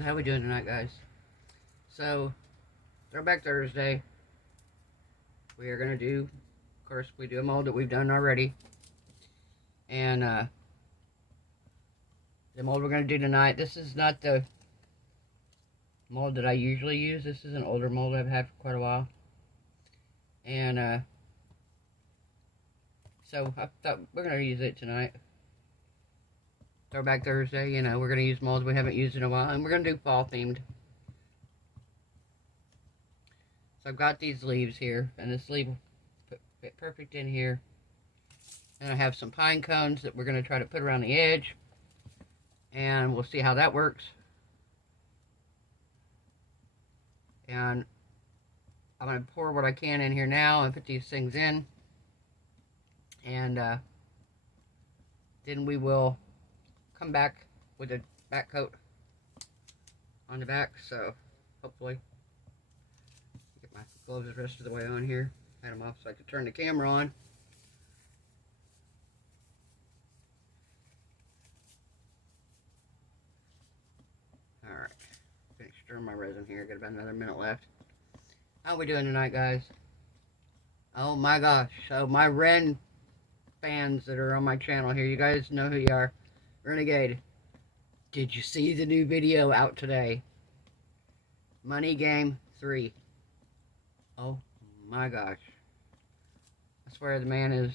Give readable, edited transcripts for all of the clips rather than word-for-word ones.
How we doing tonight, guys? So, Throwback Thursday. We are going to do, of course, we do a mold that we've done already. And, the mold we're going to do tonight, this is not the mold that I usually use. This is an older mold I've had for quite a while. And, so I thought we're going to use it tonight. Throwback Thursday, you know, we're going to use molds we haven't used in a while. And we're going to do fall themed. So I've got these leaves here, and this leaf will fit perfect in here. And I have some pine cones that we're going to try to put around the edge. And we'll see how that works. And I'm going to pour what I can in here now and put these things in. And then we will come back with a back coat on the back. So hopefully. Get my gloves the rest of the way on here. I had them off so I could turn the camera on. Alright. Finished stirring my resin here. Got about another minute left. How we doing tonight, guys? Oh my gosh. So my Ren fans that are on my channel here, you guys know who you are. Renegade. Did you see the new video out today? Money Game 3. Oh my gosh. I swear the man is,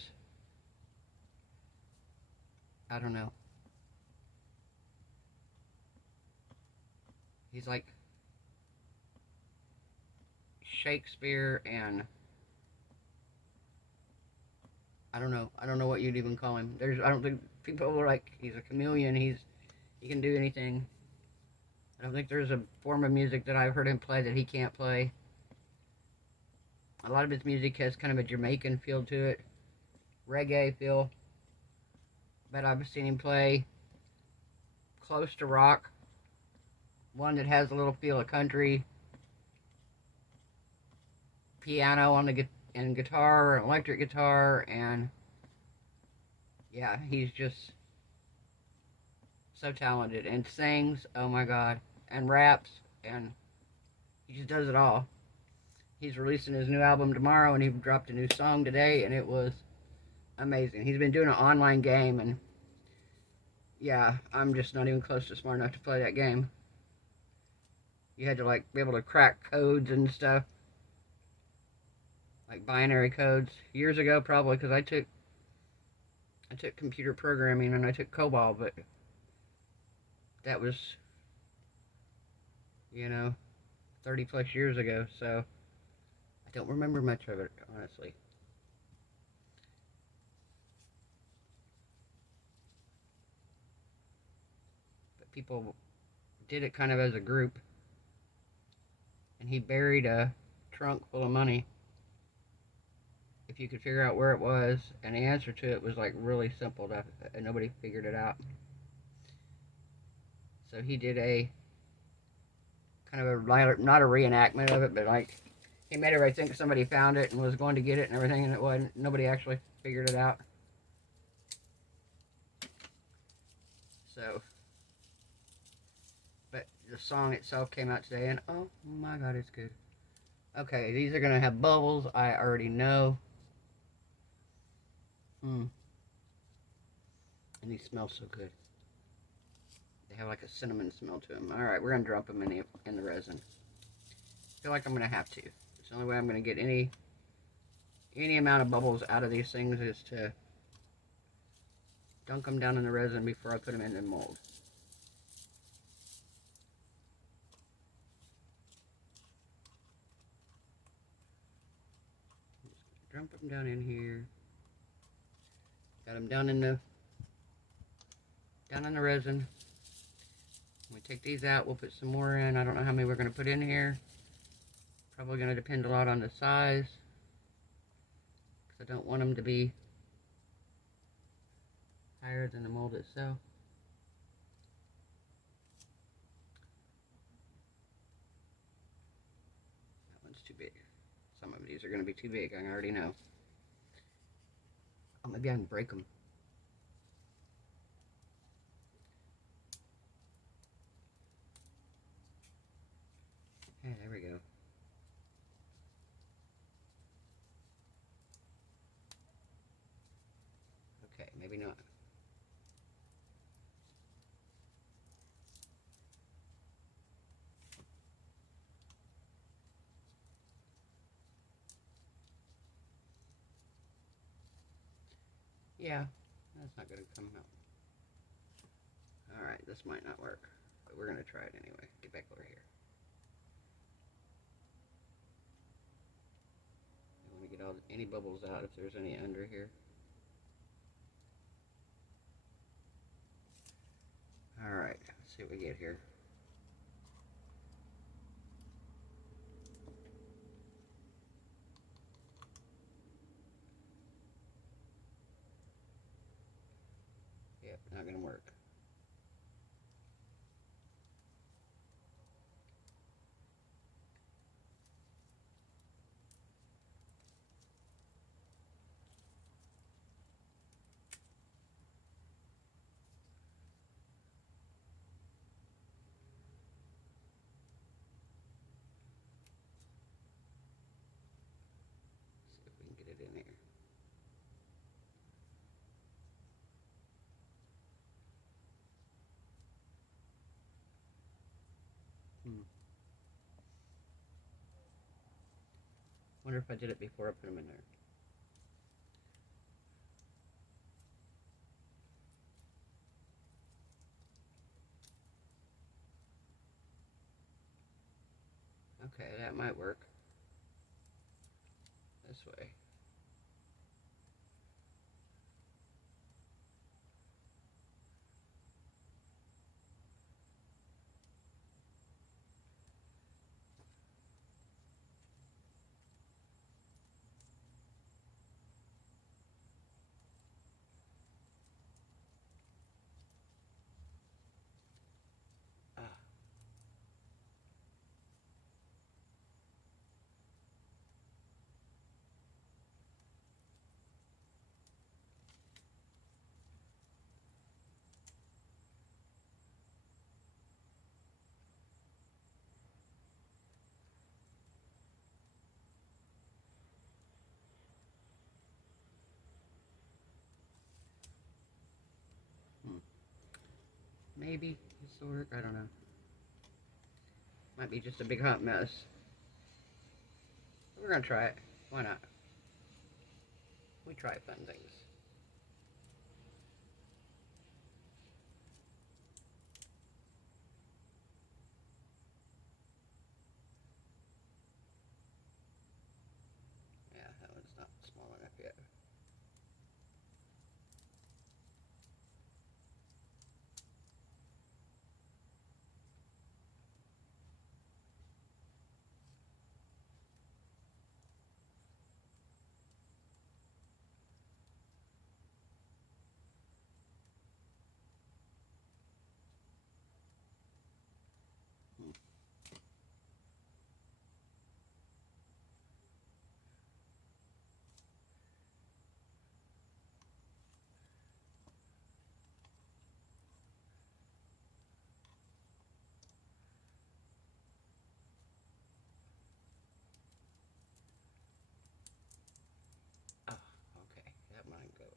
I don't know. He's like Shakespeare and I don't know what you'd even call him. I don't think people are like he's a chameleon, he can do anything. I don't think there's a form of music that I've heard him play that he can't play. A lot of his music has kind of a Jamaican feel to it. Reggae feel. But I've seen him play close to rock. One that has a little feel of country. Piano on the and guitar, electric guitar, and yeah, he's just so talented. And sings, oh my god. And raps, and he just does it all. He's releasing his new album tomorrow, and he dropped a new song today, and it was amazing. He's been doing an online game, and yeah, I'm just not even close to smart enough to play that game. You had to, like, be able to crack codes and stuff. Like binary codes. Years ago, probably, because I took computer programming, and I took COBOL, but that was, you know, 30 plus years ago, so I don't remember much of it, honestly. But people did it kind of as a group. And he buried a trunk full of money. If you could figure out where it was. And the answer to it was like really simple. And nobody figured it out. So he did a kind of a, not a reenactment of it, but like he made everybody think somebody found it and was going to get it and everything, and it wasn't. Nobody actually figured it out. So, but the song itself came out today, and oh my god, it's good. Okay, these are going to have bubbles, I already know. And these smell so good. They have like a cinnamon smell to them. Alright, we're going to drop them in the resin. I feel like I'm going to have to. It's the only way I'm going to get any amount of bubbles out of these things is to dunk them down in the resin before I put them in the mold. Just dump them down in here. Got them down in the resin. When we take these out, we'll put some more in. I don't know how many we're going to put in here. Probably going to depend a lot on the size. Because I don't want them to be higher than the mold itself. That one's too big. Some of these are going to be too big, I already know. Oh, maybe I can break them. Okay, there we go. Okay, maybe not. Yeah, that's not going to come out. Alright, this might not work, but we're going to try it anyway. Get back over here. I want to get any bubbles out if there's any under here. Alright, let's see what we get here. Yep, not going to work. See if we can get it in here. Wonder if I did it before I put them in there. Okay, that might work. This way. Maybe this will work. I don't know. Might be just a big hot mess. We're gonna try it. Why not? We try fun things. Yeah, that one's not small enough yet. Oh, okay, that might go in.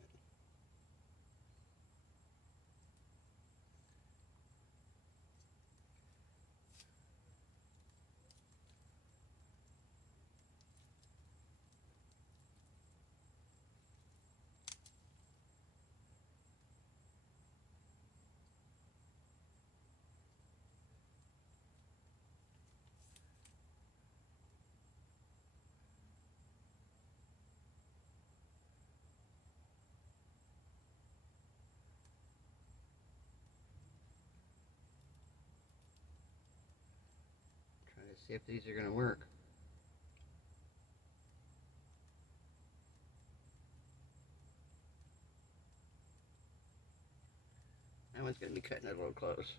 Trying to see if these are gonna work. That one's gonna be cutting it a little close.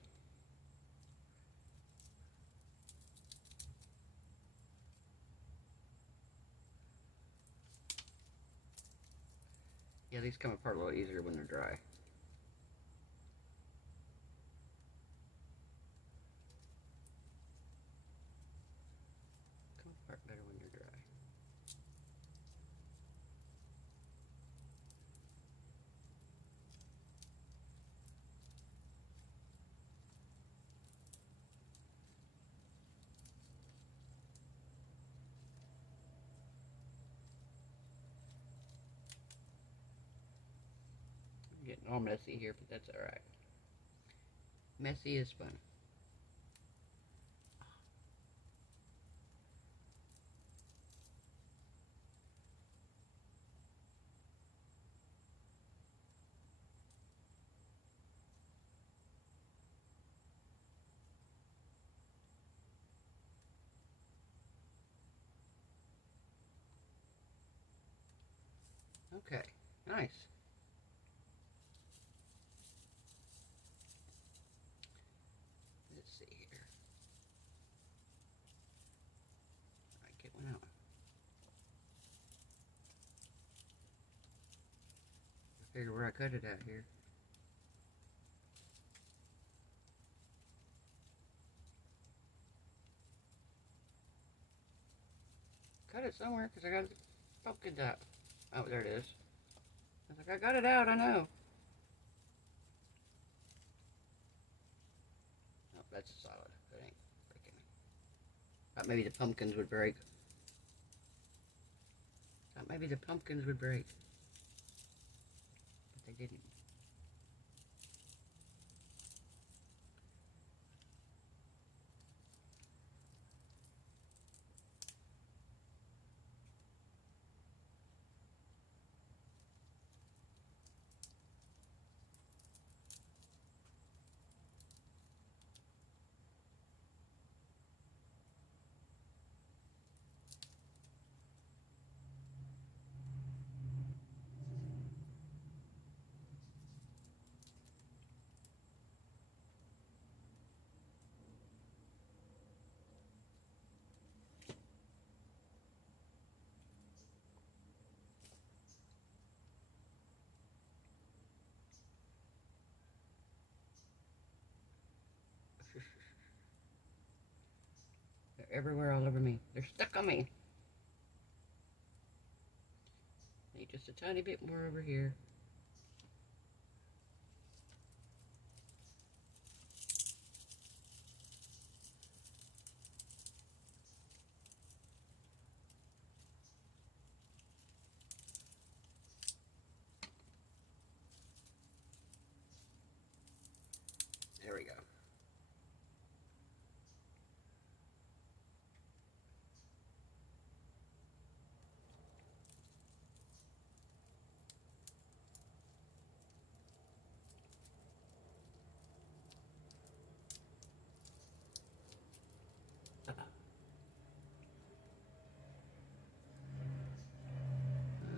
Yeah, these come apart a little easier when they're dry. getting all messy here, but that's alright. Messy is fun. Okay, nice. Let's see here. Alright, get one out. I figure where I cut it at here. Cut it somewhere because I got to pumpkin dot. Oh, there it is. I was like, I got it out, I know. Oh, that's solid. It ain't breaking. Thought maybe the pumpkins would break. Thought maybe the pumpkins would break. But they didn't. They're everywhere all over me. They're stuck on me. Need just a tiny bit more over here. There we go. I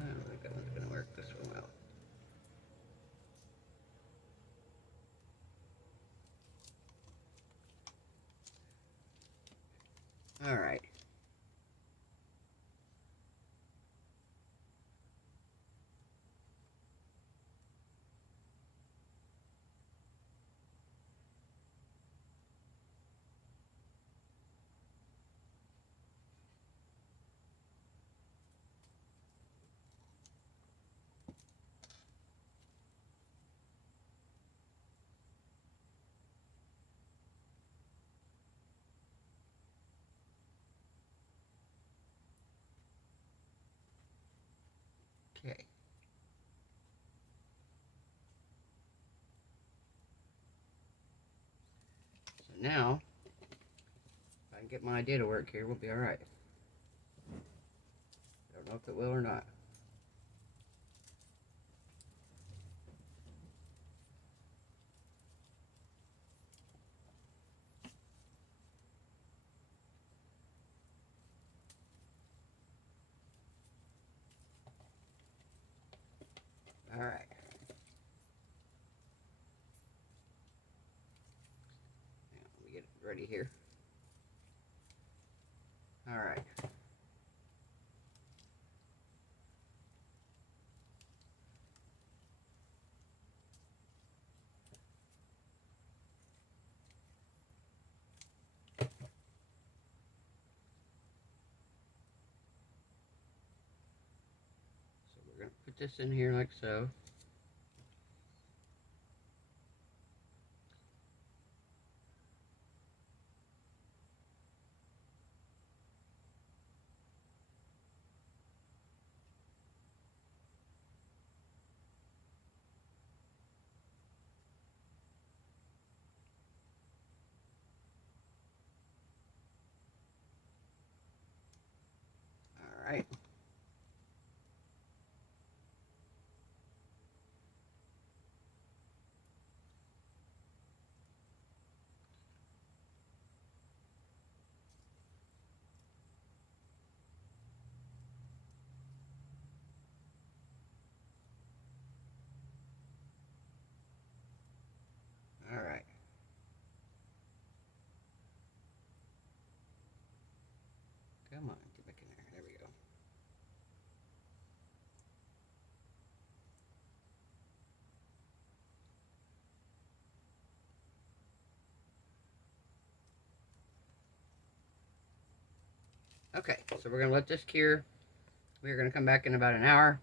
don't think that one's going to work. This one will. All right. Okay. So now, if I can get my idea to work here, we'll be all right. Don't know if it will or not. All right. Now, let me get it ready here. All right. So we're going to put this in here like so. right. All right. Come on, get back in there. There we go. Okay, so we're going to let this cure. We're going to come back in about an hour.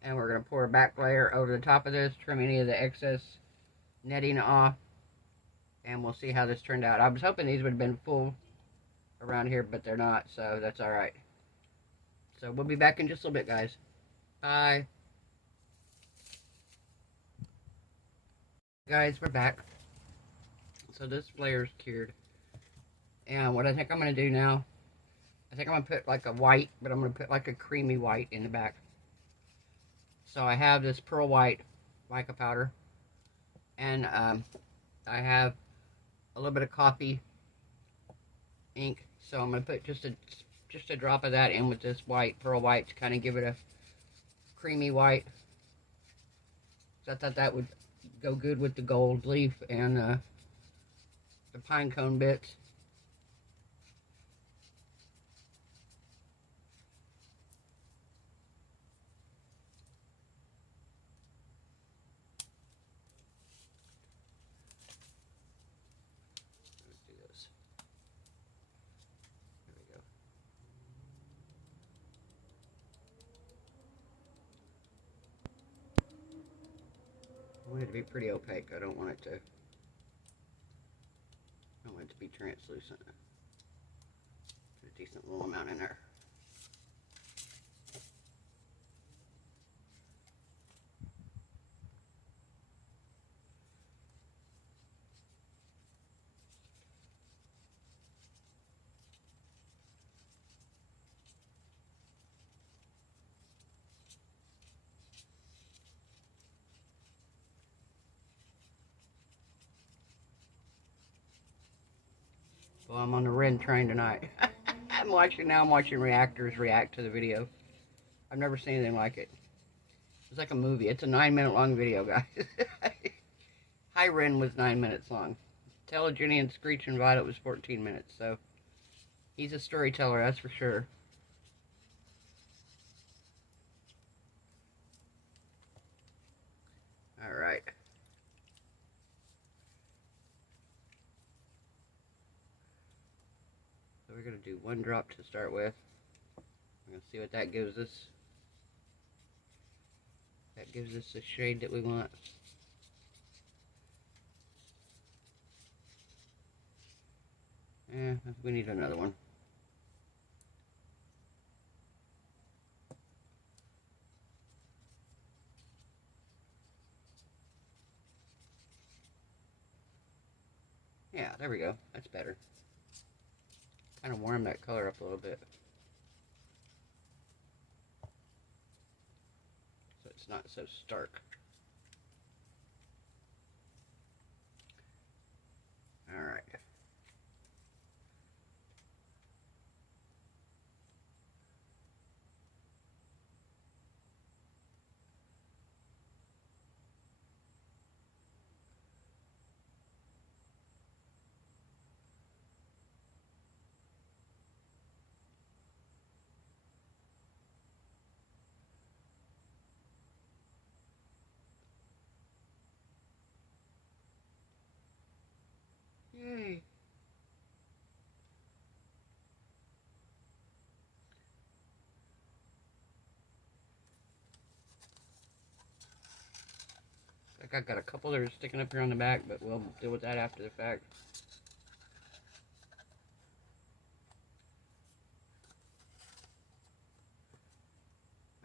And we're going to pour a back layer over the top of this, trim any of the excess netting off. And we'll see how this turned out. I was hoping these would have been full around here, but they're not, so that's alright. So we'll be back in just a little bit, guys. Bye. Guys, we're back. So this layer's cured. And what I think I'm going to do now, I think I'm going to put like a white, but I'm going to put like a creamy white in the back. So I have this pearl white mica powder. And I have a little bit of coffee ink. So I'm going to put just a drop of that in with this white, pearl white, to kind of give it a creamy white. So I thought that would go good with the gold leaf and the pine cone bits. Let's do this. There we go. I want it to be pretty opaque. I don't want it to be translucent. Put a decent little amount in there. Well, I'm on the Ren train tonight. I'm watching reactors react to the video. I've never seen anything like it. It's like a movie. It's a 9-minute long video, guys. Hi Ren was 9 minutes long. Telegeny and Screech and Violet was 14 minutes, so he's a storyteller, that's for sure. Alright. So we're going to do one drop to start with. We're going to see what that gives us. That gives us the shade that we want. Yeah, we need another one. Yeah, there we go. That's better. Kind of warm that color up a little bit. So it's not so stark. Alright. Yay. I've got a couple that are sticking up here on the back, but we'll deal with that after the fact.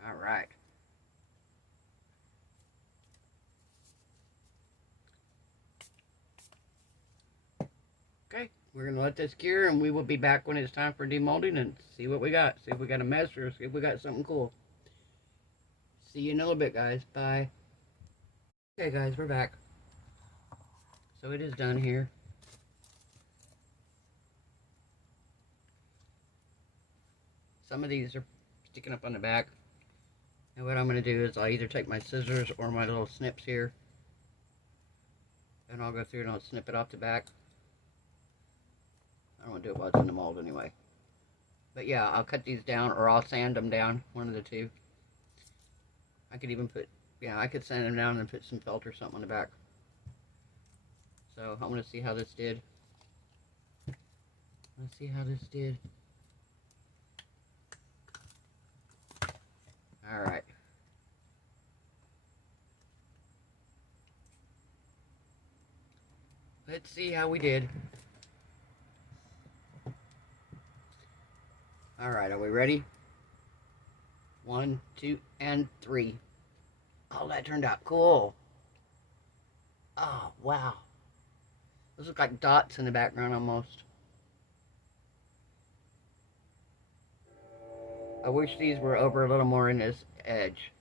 Alright. Okay, we're going to let this cure, and we will be back when it's time for demolding and see what we got. See if we got a mess or see if we got something cool. See you in a little bit, guys. Bye. Okay, guys, we're back. So it is done here. Some of these are sticking up on the back. And what I'm going to do is I'll either take my scissors or my little snips here, and I'll go through and I'll snip it off the back. I don't want to do it while it's in the mold anyway. But yeah, I'll cut these down or I'll sand them down, one of the two. I could even put, yeah, I could sand them down and put some felt or something on the back. So I want to see how this did. Let's see how this did. Alright. Let's see how we did. Alright, are we ready? 1, 2, and 3. Oh, that turned out cool. Oh, wow. Those look like dots in the background almost. I wish these were over a little more in this edge.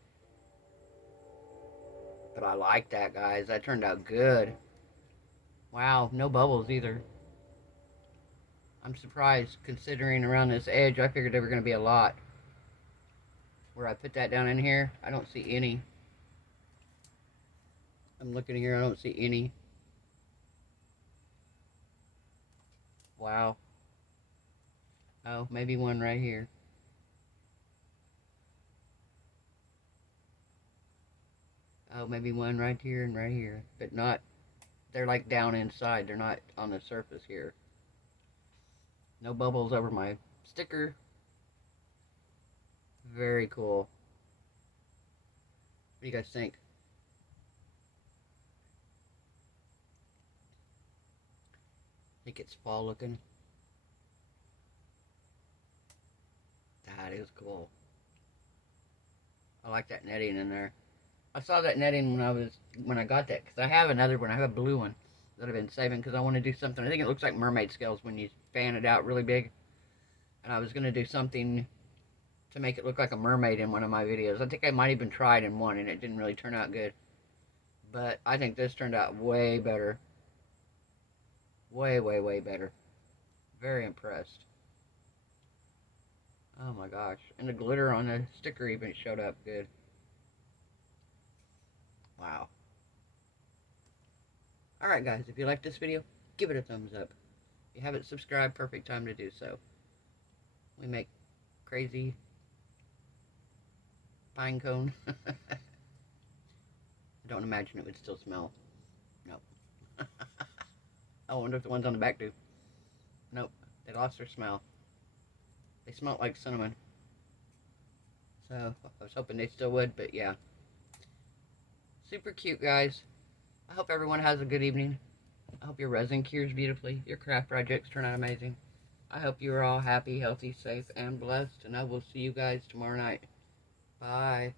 But I like that, guys. That turned out good. Wow, no bubbles either. I'm surprised, considering around this edge, I figured there were going to be a lot. Where I put that down in here, I don't see any. I'm looking here, I don't see any. Wow. Oh, maybe one right here. Oh, maybe one right here and right here. But not, they're like down inside. They're not on the surface here. No bubbles over my sticker. Very cool. What do you guys think? I think it's fall looking. That is cool. I like that netting in there. I saw that netting when I got that, because I have another one. I have a blue one that I've been saving because I want to do something. I think it looks like mermaid scales when you fan it out really big. And I was going to do something to make it look like a mermaid in one of my videos. I think I might even tried in one and it didn't really turn out good. But I think this turned out way better. Way, way, way better. Very impressed. Oh my gosh. And the glitter on the sticker even showed up good. Wow. Alright guys, if you like this video, give it a thumbs up. If you haven't subscribed, perfect time to do so. We make crazy pine cone. I don't imagine it would still smell. Nope. I wonder if the ones on the back do. Nope. They lost their smell. They smelled like cinnamon. So, I was hoping they still would, but yeah. Super cute, guys. I hope everyone has a good evening. I hope your resin cures beautifully. Your craft projects turn out amazing. I hope you are all happy, healthy, safe, and blessed. And I will see you guys tomorrow night. Bye.